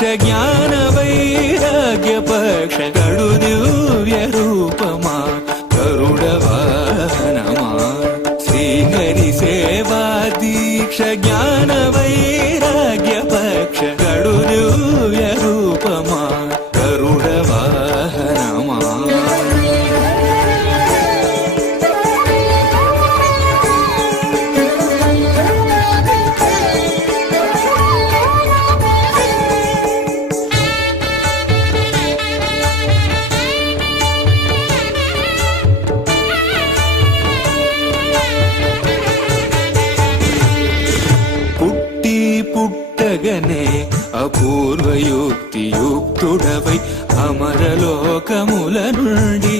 జ్ఞాన వైరాగ్య పక్ష కడు దివ్య రూపమా గరుడ వాహనమా శ్రీహరి సేవా దీక్ష జ్ఞాన వైరాగ్య పక్ష కడు దివ్య రూపమా గరుడ వాహనమా పుట్టగనే అపూర్వయుక్తి యుక్తుడవై అమరలోకముల నుండి